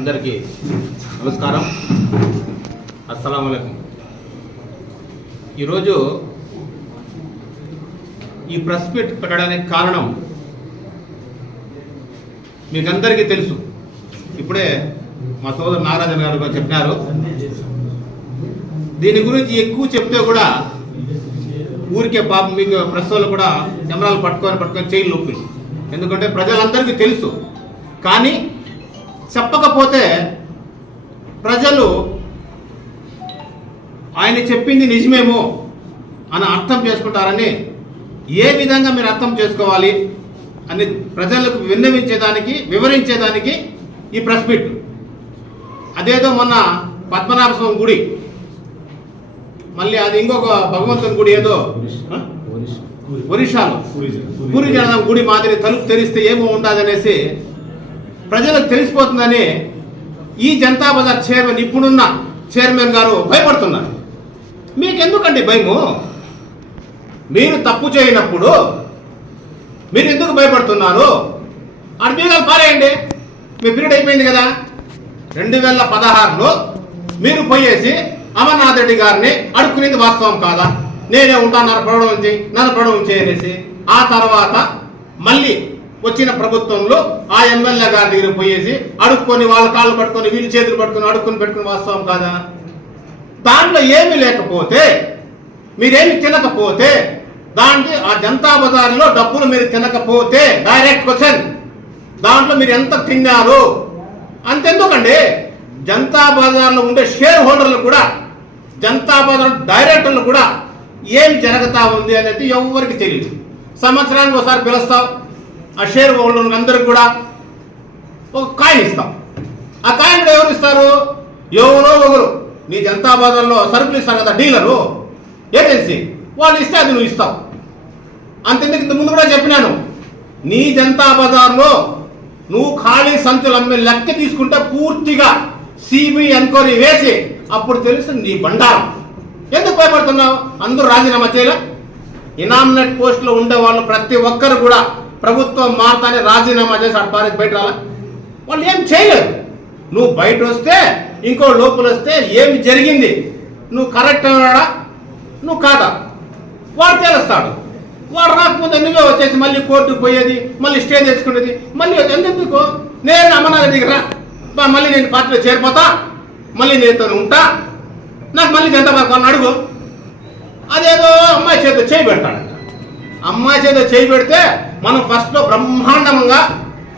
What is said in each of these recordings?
అందరికీ నమస్కారం. అస్సలాము అలైకుం. ఈరోజు ఈ ప్రెస్ మీట్ పెట్టడానికి కారణం మీకందరికీ తెలుసు. ఇప్పుడే మా సోదరు నాగరాజన్ గారు చెప్పినారు. దీని గురించి ఎక్కువ చెప్తే కూడా ఊరికే పాపం మీకు ప్రెస్ వాళ్ళు కూడా కెమెరాలు పట్టుకొని చేయి నొప్పి. ఎందుకంటే ప్రజలందరికీ తెలుసు. కానీ చెప్పకపోతే ప్రజలు ఆయన చెప్పింది నిజమేమో అని అర్థం చేసుకుంటారని, ఏ విధంగా మీరు అర్థం చేసుకోవాలి అని ప్రజలకు వివరించేదానికి ఈ ప్రెస్ మీట్. అదేదో మొన్న పద్మనాభ స్వామి గుడి, మళ్ళీ అది ఇంకొక భగవంతుని గుడి, ఏదో ఒరిస్సాలో పూరి జగన్నాథ గుడి మాదిరి తలుపు తెరిస్తే ఏమో ఉండదనేసి ప్రజలకు తెలిసిపోతుందని ఈ జనతా బజార్ చైర్మన్, ఇప్పుడున్న చైర్మన్ గారు భయపడుతున్నారు. మీకెందుకండి భయము? మీరు తప్పు చేయనప్పుడు మీరు ఎందుకు భయపడుతున్నారు? అది బీగాలు పారేయండి. మీ పీరియడ్ అయిపోయింది కదా. 2016లో మీరు పోయేసి అమర్నాథ్ రెడ్డి గారిని అడుక్కునేది వాస్తవం కాదా? నేనే ఉంటాను, నన్ను ప్రొడవం చేయనేసి. ఆ తర్వాత మళ్ళీ వచ్చిన ప్రభుత్వంలో ఆ ఎమ్మెల్యే గారి దగ్గర పోయేసి అడుక్కొని వాళ్ళ కాళ్ళు పట్టుకొని వీళ్ళు చేతులు పట్టుకొని అడుక్కుని పెట్టుకుని వాస్తవం కాదా? దాంట్లో ఏమీ లేకపోతే, మీరేమి తినకపోతే, దాంట్లో ఆ జనతా బజార్లో డబ్బులు మీరు తినకపోతే, డైరెక్ట్ క్వశ్చన్, దాంట్లో మీరు ఎంత తిన్నారు అంతెందుకండి? జనతా బజార్లో ఉండే షేర్ హోల్డర్లు కూడా, జనతా బజార్ డైరెక్టర్లు కూడా ఏం జరుగుతా ఉంది అనేది ఎవరికి తెలియదు. సంవత్సరానికి ఒకసారి పిలుస్తాం, ఆ షేర్ హోల్డర్లు అందరికి కూడా ఒక కాయిన్ ఇస్తాం. ఆ కాయిన్ కూడా ఎవరు ఇస్తారు? ఎవరో ఒకరు నీ జనతా బజార్లో సరుకులు ఇస్తారు కదా, డీలరు, ఏజెన్సీ, వాళ్ళు ఇస్తే అది నువ్వు ఇస్తావు. అంతెందుకు ఇంత ముందు కూడా చెప్పినాను, నీ జనతా బజార్లో నువ్వు ఖాళీ సంచులు అమ్మే లెక్క తీసుకుంటే పూర్తిగా సిబిఐ ఎంక్వైరీ వేసి అప్పుడు తెలుసు నీ బండారం. ఎందుకు భయపడుతున్నావు? అందరూ రాజీనామా చేయలే. ఇనామినేట్ పోస్టులో ఉండే వాళ్ళు ప్రతి ఒక్కరు కూడా ప్రభుత్వం మారతానే రాజీనామా చేసి అటు బయట రాలా. వాళ్ళు ఏం చేయలేదు. నువ్వు బయట వస్తే, ఇంకో లోపల వస్తే ఏమి జరిగింది, నువ్వు కరెక్ట్ అన్నాడా నువ్వు కాదా వాడు తెలుస్తాడు. వాడు రాకపోతే నువ్వే వచ్చేసి మళ్ళీ కోర్టుకు పోయేది, మళ్ళీ స్టే తెచ్చుకునేది. మళ్ళీ ఎందుకు? నేను అమర్నాథ్ దగ్గర మళ్ళీ నేను పార్టీలో చేరిపోతా, మళ్ళీ నేతో ఉంటా, నాకు మళ్ళీ జనతా బజార్ అడుగు. అదేదో అమ్మాయి చేతిలో చేయి పెడతాడంట. అమ్మాయి చేతిలో చేయి పెడితే మనం ఫస్ట్లో బ్రహ్మాండంగా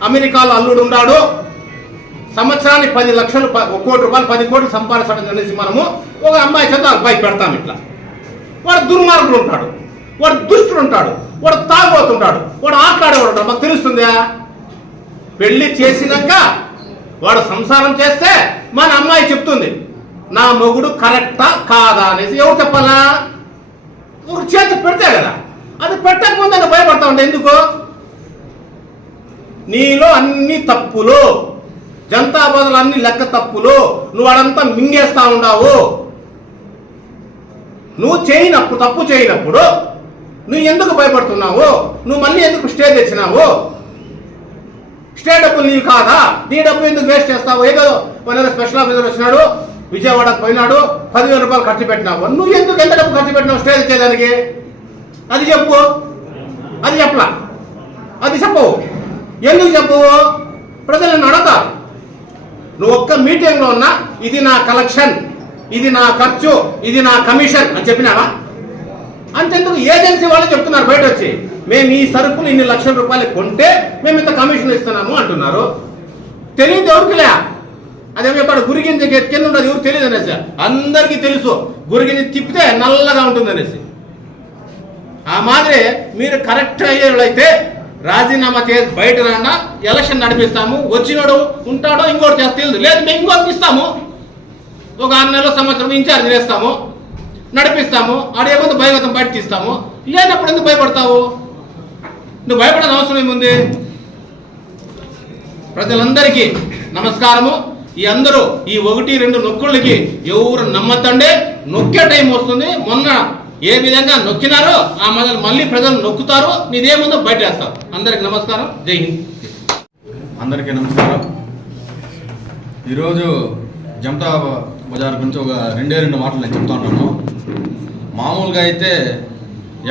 అమెరికాలో అల్లుడు ఉన్నాడు, సంవత్సరానికి 10 లక్షలు, 1 కోటి రూపాయలు, 10 కోట్లు సంపాదించడం అనేసి మనము ఒక అమ్మాయి చేత బైక్ పెడతాం. ఇట్లా వాడు దుర్మార్గుడు ఉంటాడు, వాడు దుష్టుడు ఉంటాడు, వాడు తాగుబోతుంటాడు, వాడు ఆటలాడేవాడు ఉంటాడు. మాకు తెలుస్తుందా? పెళ్లి చేసినాక వాడు సంసారం చేస్తే మన అమ్మాయి చెప్తుంది నా మొగుడు కరెక్టా కాదా అనేసి. ఎవరు చెప్పాలా? ఒక చేతి పెడితే కదా. అది పెట్టకపోతే నువ్వు భయపడతా ఉంటా. ఎందుకు? నీలో అన్ని తప్పులు, జనతా బజార్లో అన్ని లెక్క తప్పులు, నువ్వు అడంతా మింగేస్తా ఉన్నావు. నువ్వు తప్పు చేయనప్పుడు నువ్వు ఎందుకు భయపడుతున్నావు? నువ్వు మళ్ళీ ఎందుకు స్టే తెచ్చినావు? స్టే డబ్బులు నీవు కాదా? నీ డబ్బు ఎందుకు వేస్ట్ చేస్తావు? ఏదో మన స్పెషల్ ఆఫీసర్ వచ్చినాడు, విజయవాడకు పోయినాడు, 10,000 రూపాయలు ఖర్చు పెట్టినావు. నువ్వు ఎందుకు ఎంత డబ్బు ఖర్చు పెట్టినావు స్టే తెచ్చేదానికి? అది చెప్పు. అది చెప్పలా, అది చెప్పవు. ఎందుకు చెప్పవు? ప్రజలను అడగాలి. నువ్వు ఒక్క మీటింగ్లో ఉన్నా ఇది నా కలెక్షన్, ఇది నా ఖర్చు, ఇది నా కమిషన్ అని చెప్పినావా? అంతెందుకు ఏజెన్సీ వాళ్ళు చెప్తున్నారు బయట వచ్చి, మేము ఈ సరుకులు ఇన్ని లక్షల రూపాయలు కొంటే మేము ఇంత కమిషన్ ఇస్తున్నాము అంటున్నారు. తెలియదు ఎవరికిలే. అదేమో చెప్పాడు గురిగింజ కింద ఉండదు, ఎవరు తెలియదు అనేసి. అందరికీ తెలుసు గురిగింజ తిప్పితే నల్లగా ఉంటుంది అనేసి. ఆ మాదిరి మీరు కరెక్ట్ అయ్యేవాళ్ళైతే రాజీనామా చేసి బయట రాన్నా, ఎలక్షన్ నడిపిస్తాము, వచ్చినాడు ఉంటాడో ఇంకోటి చేస్తే తెలియదు, లేదు మేము ఇంకోటి ఇస్తాము, ఒక 6 నెలల సంవత్సరం ఇన్ఛార్జ్ చేస్తాము, నడిపిస్తాము, ఆడేముందు భయగతం బయట తీస్తాము. లేనప్పుడు ఎందుకు భయపడతావు? నువ్వు భయపడని అవసరం ఏముంది? ప్రజలందరికీ నమస్కారము. ఈ అందరూ ఈ 1-2 నొక్కుళ్ళకి ఎవరు నమ్మద్దండి. నొక్కే టైం వస్తుంది. మొన్న ఏ విధంగా నొక్కినారో ఆ మొదలు మళ్ళీ ప్రజలు నొక్కుతారు. నీదేముందో బయట వేస్తారు. అందరికి నమస్కారం. జై హింద్. అందరికీ నమస్కారం. ఈరోజు జనతా బజార్ గురించి ఒక రెండు మాటలు నేను చెప్తా ఉన్నాను. మామూలుగా అయితే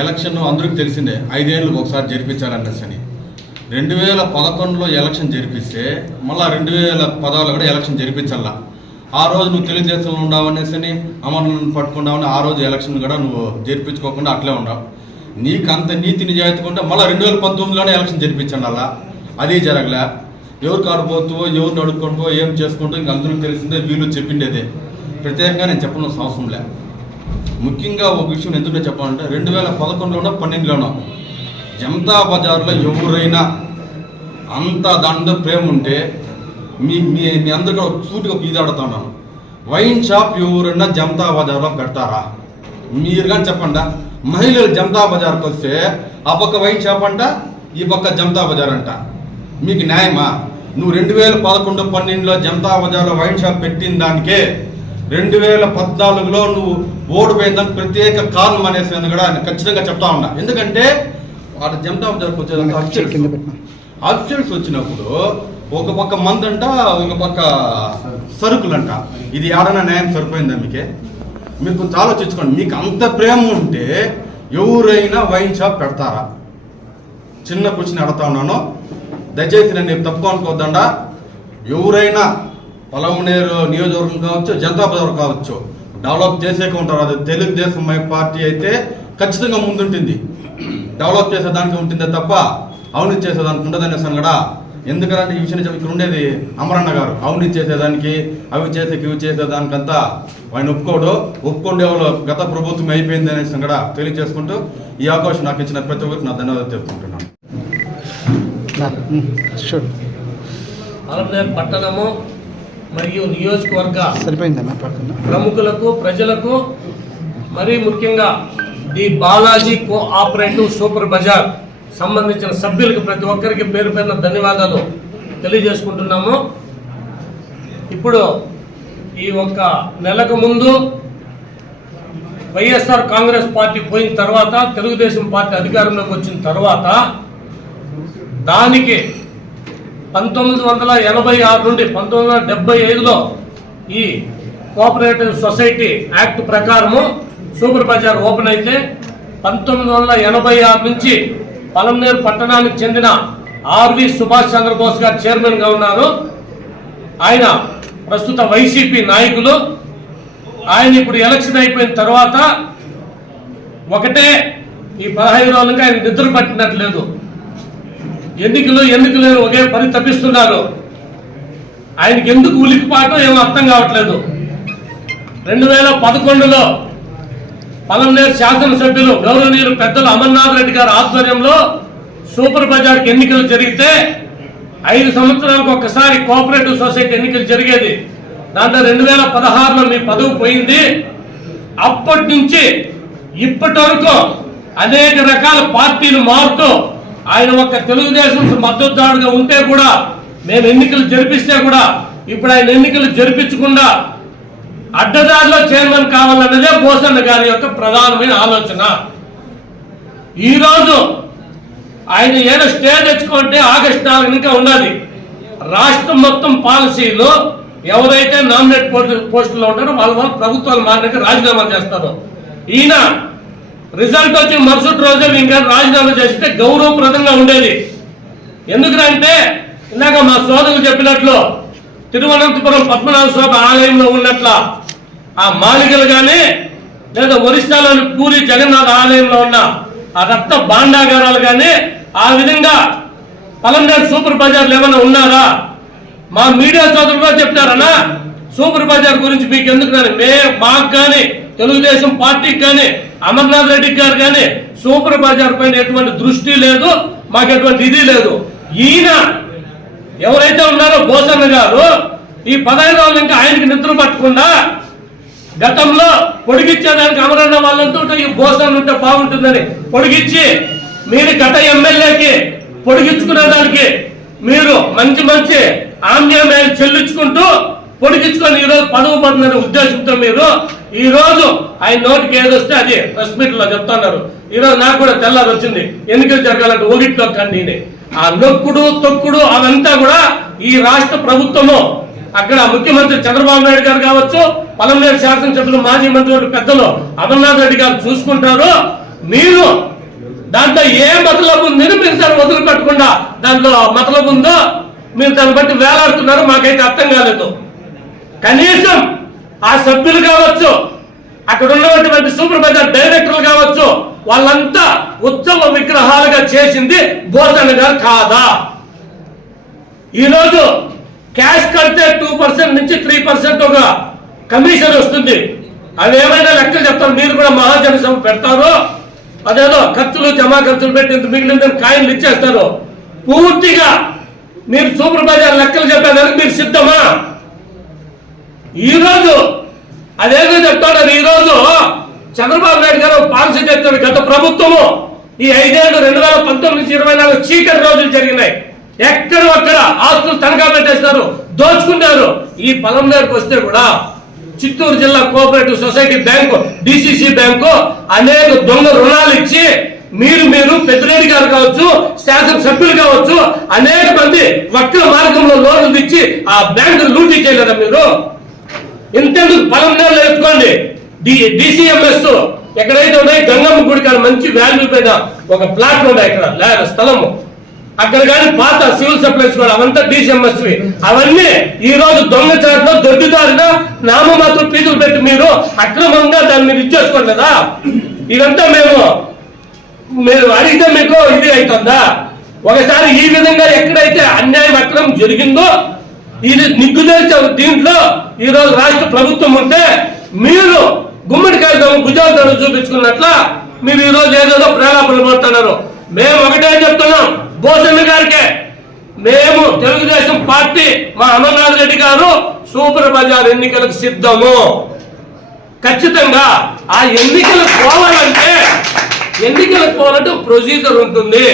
ఎలక్షన్ అందరికీ తెలిసిందే, 5 ఏళ్ళకి ఒకసారి జరిపించాలనేసి అని. 2011లో ఎలక్షన్ జరిపిస్తే మళ్ళీ 2016లో కూడా ఎలక్షన్ జరిపించాలా. ఆ రోజు నువ్వు తెలుగుదేశంలో ఉండవనేసి అని అమరనాథ్ పట్టుకున్నావని ఆ రోజు ఎలక్షన్ కూడా నువ్వు జరిపించుకోకుండా అట్లే ఉండవు. నీకు అంత నీతి నిజాయితీ ఉంటే మళ్ళీ 2019లోనే ఎలక్షన్ జరిపించండి. అలా అది జరగలే. ఎవరు కాడిపోతావో ఎవరిని అడుక్కుంటూ ఏం చేసుకుంటూ ఇంక అందరికీ తెలిసిందే, వీళ్ళు చెప్పిండేదే. ప్రత్యేకంగా నేను చెప్పాల్సిన అవసరం లే. ముఖ్యంగా ఒక విషయం ఎందుకంటే చెప్పాలంటే 2011లోనో 12లోనో జనతా బజార్లో ఎవరైనా అంత దాంట్లో ప్రేమ ఉంటే మీ అందరికీ సూటిగా ఇది అడుగుతున్నాను, వైన్ షాప్ ఎవరైనా జనతా బజార్లో పెడతారా? మీరు కానీ చెప్పండి. మహిళలు జనతా బజార్కి వస్తే ఆ పక్క వైన్ షాప్ అంట, ఈ పక్క జనతా బజార్ అంట. మీకు న్యాయమా? నువ్వు 2011-12లో జనతా బజార్లో వైన్ షాప్ పెట్టిన దానికే 2014లో నువ్వు ఓడిపోయిందని ప్రత్యేక కారణం అనేసి కూడా ఖచ్చితంగా చెప్తా ఉన్నా. ఎందుకంటే వాడు జనతా బజార్కి వచ్చేదానికి ఆఫీషియల్స్ వచ్చినప్పుడు ఒక పక్క మందు అంట, ఒక పక్క సరుకులంట. ఇది ఏడైనా న్యాయం సరిపోయిందా? మీరు కొంచెం ఆలోచించుకోండి. మీకు అంత ప్రేమ ఉంటే ఎవరైనా వైన్ షాప్ పెడతారా? చిన్న క్వశ్చన్ అడుగుతా ఉన్నాను, దయచేసి నేను తప్పు అనుకోద్దండా. ఎవరైనా పొలంనేరు నియోజకవర్గం కావచ్చు, జనతా బజార్ కావచ్చు, డెవలప్ చేసేక ఉంటారు. అది తెలుగుదేశం పార్టీ అయితే ఖచ్చితంగా ముందుంటుంది, డెవలప్ చేసేదానికి ఉంటుందే తప్ప అవినీతి చేసేదానికి ఉండదనేసి కూడా. ఎందుకంటే ఈ విషయం ఇక్కడ ఉండేది అమరన్న గారు, అవినీతి చేసేదానికి అవి చేసేదానికంతా ఆయన ఒప్పుకోండి వాళ్ళు గత ప్రభుత్వం అయిపోయింది అనేసి కూడా తెలియజేసుకుంటూ ఈ అవకాశం నాకు ఇచ్చిన ప్రతి ఒక్కరికి నా ధన్యవాదాలు తెలుపుకుంటున్నాను. అలంనేరు పట్టణము మరియు నియోజకవర్గ ప్రముఖులకు, ప్రజలకు, మరీ ముఖ్యంగా the Balaji cooperative super Bazar సంబంధించిన సభ్యులకు ప్రతి ఒక్కరికి పేరు పేరున ధన్యవాదాలు తెలియజేసుకుంటున్నాము. ఇప్పుడు ఈ ఒక్క నెలకు ముందు వైఎస్ఆర్ కాంగ్రెస్ పార్టీ పోయిన తర్వాత, తెలుగుదేశం పార్టీ అధికారంలోకి వచ్చిన తర్వాత దానికి 1986 నుండి 1975లో ఈ కోఆపరేటివ్ సొసైటీ యాక్ట్ ప్రకారము సూపర్ బజార్ ఓపెన్ అయితే 1986 నుంచి పొలంనేరు పట్టణానికి చెందిన ఆర్వి సుభాష్ చంద్రబోస్ గారు చైర్మన్ గా ఉన్నారు. ఆయన ప్రస్తుత వైసీపీ నాయకులు. ఆయన ఇప్పుడు ఎలక్షన్ అయిపోయిన తర్వాత ఒకటే ఈ 15 రోజులుగా ఆయన నిద్ర పట్టినట్లేదు. ఎన్నికలు ఒకే పని తప్పిస్తున్నారు. ఆయనకి ఎందుకు ఉలికిపాటో ఏమో అర్థం కావట్లేదు. 2011లో పొలంనేరు శాసనసభ్యులు గౌరవనీయులు పెద్దలు అమర్నాథ్ రెడ్డి గారి ఆధ్వర్యంలో సూపర్ బజార్కి ఎన్నికలు జరిగితే 5 సంవత్సరాలకు ఒక్కసారి కోఆపరేటివ్ సొసైటీ ఎన్నికలు జరిగేది. దాంట్లో 2016లో మీ పదవి పోయింది. అప్పటి నుంచి ఇప్పటి వరకు అనేక రకాల పార్టీలు మారుతూ ఆయన ఒక తెలుగుదేశం మద్దతుదారుగా ఉంటే కూడా, మేము ఎన్నికలు జరిపిస్తే కూడా ఇప్పుడు ఆయన ఎన్నికలు జరిపించకుండా అడ్డదారిలో చైర్మన్ కావాలన్నదే బోసన్న గారి యొక్క ప్రధానమైన ఆలోచన. ఈరోజు ఆయన ఏదో స్టే తెచ్చుకుంటే ఆగస్టు 4 ఉండాలి. రాష్ట్రం మొత్తం పాలసీలు ఎవరైతే నామినేట్ పోస్టుల్లో ఉంటారో వాళ్ళు ప్రభుత్వాలు మారినాక రాజీనామా చేస్తారు. ఈయన రిజల్ట్ వచ్చి మరుసటి రోజే ఇంకా రాజీనామా చేస్తే గౌరవప్రదంగా ఉండేది. ఎందుకంటే ఇందాక మా సోదరులు చెప్పినట్లు తిరువనంతపురం పద్మనాభ స్వామి ఆలయంలో ఉన్నట్ల ఆ మాలికలు కానీ, లేదా ఒరిస్సాలోని పూరి జగన్నాథ ఆలయంలో ఉన్న ఆ రక్త భాండాగారాలు కానీ, ఆ విధంగా పొలంనేరు సూపర్ బజార్లు ఏమైనా ఉన్నారా? మా మీడియా సోదరులు చెప్తారన్నా సూపర్ బజార్ గురించి మీకు ఎందుకు మాకు కానీ, తెలుగుదేశం పార్టీకి కానీ, అమర్నాథ్ రెడ్డి గారు కానీ సూపర్ బజార్ పైన ఎటువంటి దృష్టి లేదు, మాకు ఎటువంటి ఇది లేదు. ఈయన ఎవరైతే ఉన్నారో బోసన్న గారు ఈ 15 రోజులు ఇంకా ఆయనకి నిద్ర పట్టకుండా గతంలో పొడిగించేదానికి అమరన్న వాళ్ళంతా ఈ బోసన్న ఉంటే బాగుంటుందని పొడిగించి, మీరు గత ఎమ్మెల్యేకి పొడిగించుకునేదానికి మీరు మంచి ఆమ్యాలు చెల్లించుకుంటూ పొడిగించుకొని ఈరోజు పదవి పడుతున్న ఉద్దేశంతో మీరు ఈ రోజు ఆయన నోటికి ఏదొస్తే అది ప్రెస్ మీట్ లో చెప్తున్నారు. ఈరోజు నాకు కూడా తెల్లారి వచ్చింది, ఎన్నికలు జరగాలంటే ఒకటిలో కండి. ఆ నొక్కుడు తొక్కుడు అదంతా కూడా ఈ రాష్ట్ర ప్రభుత్వము అక్కడ ముఖ్యమంత్రి చంద్రబాబు నాయుడు గారు కావచ్చు, పలమనేరు శాసనసభ్యులు మాజీ మంత్రి పెద్దలు అమర్నాథ్ రెడ్డి గారు చూసుకుంటారు. మీరు దాంట్లో ఏ మతలబు ఉందని మీరు దాన్ని వదిలిపెట్టకుండా దాంట్లో మతలబు ఉందో మీరు దాన్ని బట్టి వేలాడుతున్నారు. మాకైతే అర్థం కాలేదు. కనీసం ఆ సభ్యులు కావచ్చు, అక్కడ ఉన్నటువంటి సూపర్వైజర్ డైరెక్టర్లు కావచ్చు, వాళ్ళంతా ఉత్సవ విగ్రహాలుగా చేసింది బోసన్న గారు కాదా? ఈరోజు క్యాష్ కడితే 2% నుంచి 3% ఒక కమిషన్ వస్తుంది. అవి ఏమైనా లెక్కలు చెప్తారు. మీరు కూడా మహాజన సభ పెడతారు, అదేదో ఖర్చులు జమా ఖర్చులు పెట్టి ఇంత మిగిలిన కాయిన్లు ఇచ్చేస్తారు. పూర్తిగా మీరు సూపర్వైజర్ లెక్కలు చెప్పేదానికి మీరు సిద్ధమా? ఈరోజు అదేదో చెప్తాడు. ఈరోజు చంద్రబాబు నాయుడు గారు పాలసీ తెచ్చాడు. గత ప్రభుత్వము ఈ 5 ఏళ్ళు 2019 నుంచి 24 చీకటి రోజులు జరిగినాయి. ఎక్కడ ఒక్కడ ఆస్తులు తనఖా పెట్టేస్తారు, దోచుకున్నారు. ఈ పలమనేరుకు వస్తే కూడా చిత్తూరు జిల్లా cooperative society bank, DCC bank అనేక దొంగ రుణాలు ఇచ్చి మీరు పెద్దిరెడ్డి గారు కావచ్చు, శాసనసభ్యులు కావచ్చు, అనేక మంది వక్ర మార్గంలో లోన్లు ఇచ్చి ఆ బ్యాంకు లూటీ చేయలేదా మీరు? ఇంతెందుకు పలమనేరులో ఎత్తుకోండి. డిసిఎంఎస్ ఎక్కడైతే ఉన్నాయి, గంగమ్మ గుడి కాడ మంచి వాల్యూ పైన ఒక ప్లాట్ ఉన్నాయి, అక్కడ స్థలము అక్కడ కానీ పాత సివిల్ సప్లైస్ కూడా అవంతా డిసిఎంఎస్ అవన్నీ ఈ రోజు దొంగచాటులో దొడ్డిదారిన నామమాత్రం ఫీజులు పెట్టి మీరు అక్రమంగా దాన్ని మీరు ఇచ్చేసుకోండి కదా. ఇదంతా మీరు అడిగితే మీకు ఇది అవుతుందా? ఒకసారి ఈ విధంగా ఎక్కడైతే అన్యాయం అక్రమం జరిగిందో ఇది నిగ్గుదేల్చే దీంట్లో ఈ రోజు రాష్ట్ర ప్రభుత్వం ఉంటే మీరు గుమ్మడికాయతో భుజాలతో చూపించుకున్నట్ల మీరు ఈ రోజు ఏదేదో ప్రేలాపనలు పడుతున్నారు. మేము ఒకటే చెప్తున్నాం బోసన్న గారికే, మేము తెలుగుదేశం పార్టీ మా అమర్నాథ్ రెడ్డి గారు సూపర్ బజార్ ఎన్నికలకు సిద్ధము. ఖచ్చితంగా ఆ ఎన్నికలకు పోవాలంటే ప్రొసీజర్ ఉంటుంది.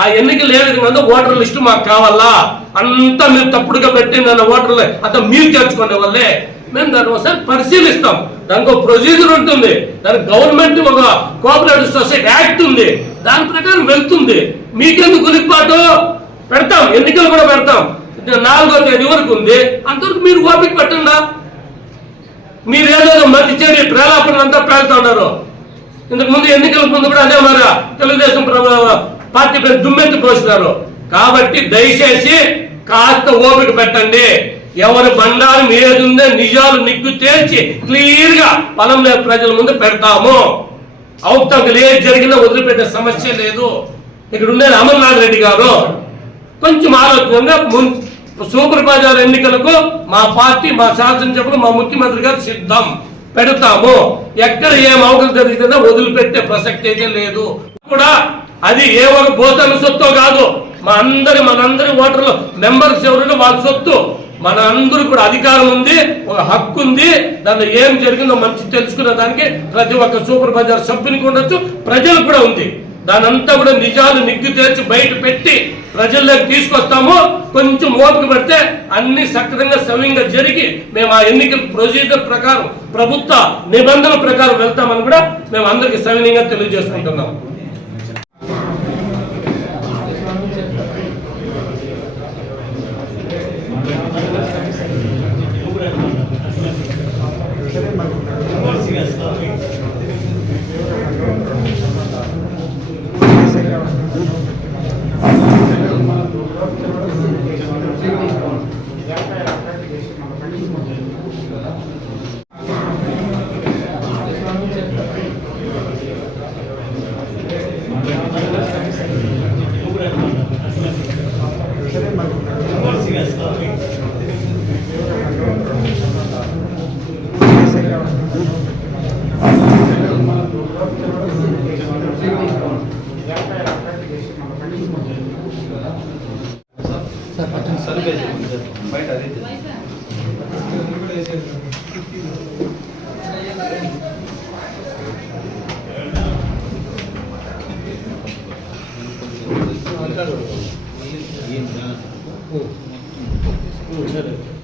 ఆ ఎన్నికలు ఏ విధంగా ఓటర్ లిస్టు మాకు కావాలా, అంతా మీరు తప్పుడుగా పెట్టి నన్ను ఓటర్లు అంతా మీరు చేర్చుకునే వాళ్ళే. మేము దాన్ని ఒకసారి పరిశీలిస్తాం. దానికి ఒక ప్రొసీజర్ ఉంటుంది, దానికి గవర్నమెంట్ ఒక కోఆపరేటివ్ సొసైటీ యాక్ట్ ఉంది, దాని ప్రకారం వెళ్తుంది. మీకెందుకు ఉలిక్పాటు? పెడతాం, ఎన్నికలు కూడా పెడతాం. 4వ తేదీ వరకు ఉంది, అంతవరకు మీరు ఓపిక పెట్టండా. మీరు ఏదో మధ్య చేరి ప్రేలాపనలు అంతా పేలుతా ఉన్నారు. ఇంతకు ముందు ఎన్నికలకు ముందు కూడా అదే మరి తెలుగుదేశం పార్టీ పైన దుమ్మెత్తి పోసినారు. కాబట్టి దయచేసి కాస్త ఓపిక పెట్టండి. ఎవరి బండారం ఏది ఉందో నిజాలు నిగ్గు తేల్చి క్లియర్ గా పలమనేరు ప్రజల ముందు పెడతాము. అవతల ఏది జరిగినా వదిలిపెట్టే సమస్య లేదు. ఇక్కడ ఉండేది అమర్నాథ్ రెడ్డి గారు కొంచెం ఆలోచనగా సూపర్ బజార్ ఎన్నికలకు మా పార్టీ, మా శాసనసభ్యులు, మా ముఖ్యమంత్రి గారు సిద్ధం పెడతాము. ఎక్కడ ఏం అవకలు జరిగితే వదిలిపెట్టే ప్రసక్తి అయితే లేదు. కూడా అది ఏ ఒక బోసన్న సొత్తు కాదు, మనందరి ఓటర్లు మెంబర్స్ ఎవరైనా వాళ్ళ సొత్తు. మన అందరూ కూడా అధికారం ఉంది, ఒక హక్కు ఉంది. దాంట్లో ఏం జరిగిందో మంచి తెలుసుకునే దానికి ప్రతి ఒక్క సూపర్ బజార్ సభ్యునికి ఉండొచ్చు, ప్రజలు కూడా ఉంది. దాని అంతా కూడా నిజాలు నిగ్గు తెచ్చి బయట పెట్టి ప్రజల్లోకి తీసుకొస్తాము. కొంచెం ఓపిక పడితే అన్ని సక్రమంగా సవ్యంగా జరిగి మేము ఆ ఎన్నికల ప్రొసీజర్ ప్రకారం ప్రభుత్వ నిబంధనల ప్రకారం వెళ్తామని కూడా మేము అందరికి సవినయంగా తెలియజేసుకుంటున్నాం. బయట అదే